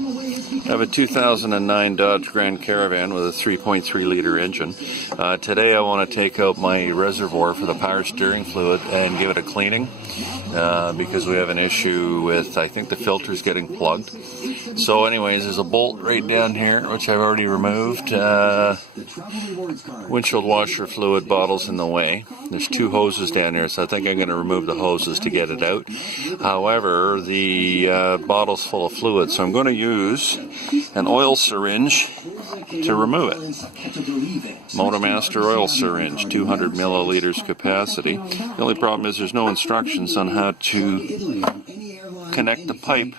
I have a 2009 Dodge Grand Caravan with a 3.3 liter engine. Today I want to take out my reservoir for the power steering fluid and give it a cleaning because we have an issue with, I think the filter's getting plugged. So anyways, there's a bolt right down here which I've already removed. Windshield washer fluid bottle's in the way. There's two hoses down here, so I think I'm going to remove the hoses to get it out. However, the bottle's full of fluid, so I'm going to use an oil syringe to remove it. Motomaster oil syringe, 200 milliliters capacity. The only problem is there's no instructions on how to connect the pipe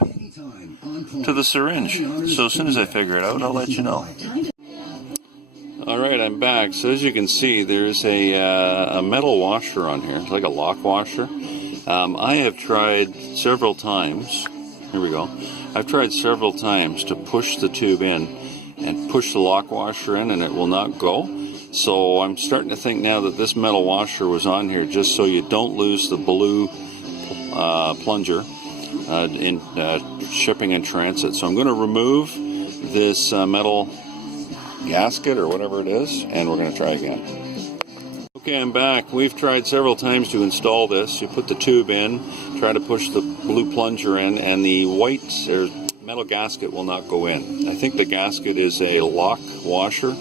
to the syringe. So as soon as I figure it out, I'll let you know. Alright, I'm back. So as you can see, there's a metal washer on here. It's like a lock washer. I have tried several times. Here we go. I've tried several times to push the tube in and push the lock washer in, and it will not go. So I'm starting to think now that this metal washer was on here just so you don't lose the blue plunger in shipping and transit. So I'm going to remove this metal gasket or whatever it is, and we're going to try again. Okay, I'm back. We've tried several times to install this. You put the tube in, try to push the blue plunger in, and the white or metal gasket will not go in. I think the gasket is a lock washer,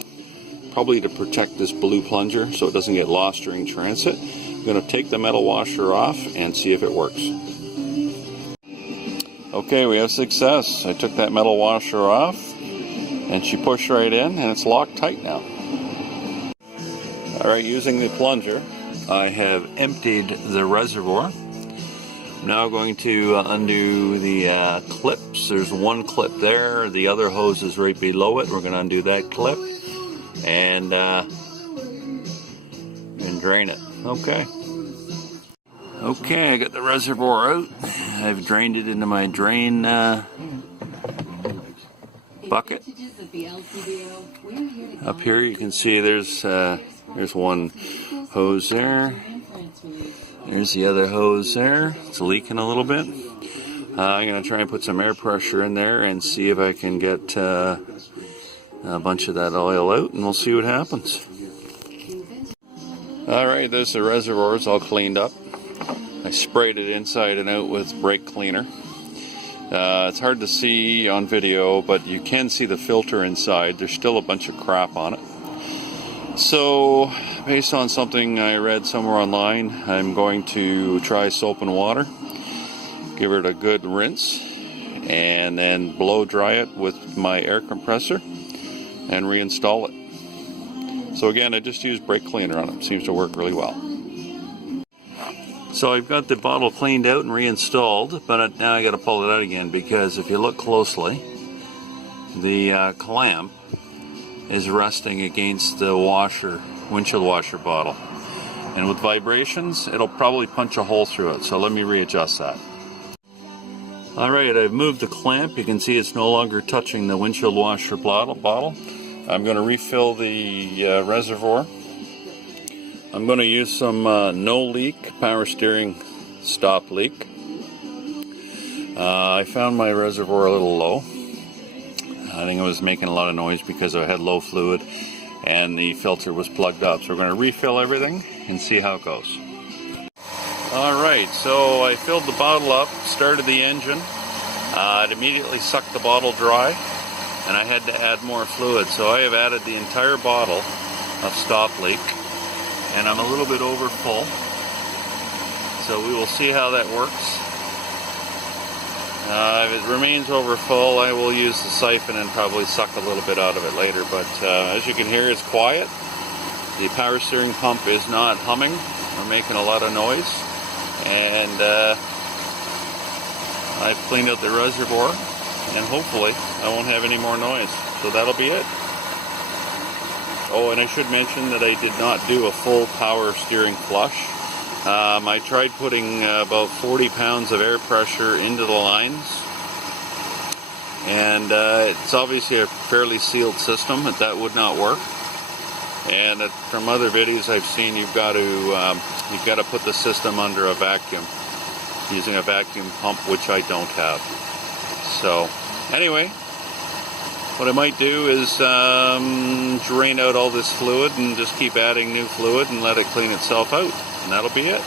probably to protect this blue plunger so it doesn't get lost during transit. I'm going to take the metal washer off and see if it works. Okay, we have success. I took that metal washer off, and she pushed right in, and it's locked tight now. Alright, using the plunger, I have emptied the reservoir. I'm now going to undo the clips. There's one clip there, the other hose is right below it. We're going to undo that clip and drain it. Okay. Okay, I got the reservoir out. I've drained it into my drain bucket. Up here you can see there's one hose there. There's the other hose there. It's leaking a little bit. I'm going to try and put some air pressure in there and see if I can get a bunch of that oil out, and we'll see what happens. Alright, there's the reservoir. It's all cleaned up. I sprayed it inside and out with brake cleaner. It's hard to see on video, but you can see the filter inside. There's still a bunch of crap on it. So, based on something I read somewhere online, I'm going to try soap and water, give it a good rinse, and then blow dry it with my air compressor and reinstall it. So again, I just used brake cleaner on it. Seems to work really well. So I've got the bottle cleaned out and reinstalled, but now I got to pull it out again because if you look closely, the clamp is resting against the windshield washer bottle, and with vibrations it'll probably punch a hole through it, so let me readjust that. Alright, I've moved the clamp. You can see it's no longer touching the windshield washer bottle. I'm going to refill the reservoir. I'm going to use some no leak power steering stop leak. I found my reservoir a little low. I think it was making a lot of noise because I had low fluid and the filter was plugged up. So we're going to refill everything and see how it goes. Alright, so I filled the bottle up, started the engine. It immediately sucked the bottle dry, and I had to add more fluid. So I have added the entire bottle of stop leak, and I'm a little bit over full. So we will see how that works. If it remains over full, I will use the siphon and probably suck a little bit out of it later. But as you can hear, it's quiet. The power steering pump is not humming or making a lot of noise. And I've cleaned out the reservoir, and hopefully I won't have any more noise. So that'll be it. Oh, and I should mention that I did not do a full power steering flush. I tried putting about 40 pounds of air pressure into the lines, and it's obviously a fairly sealed system, but that would not work. And from other videos I've seen, you've got to put the system under a vacuum using a vacuum pump, which I don't have. So anyway, what I might do is drain out all this fluid and just keep adding new fluid and let it clean itself out. And that'll be it.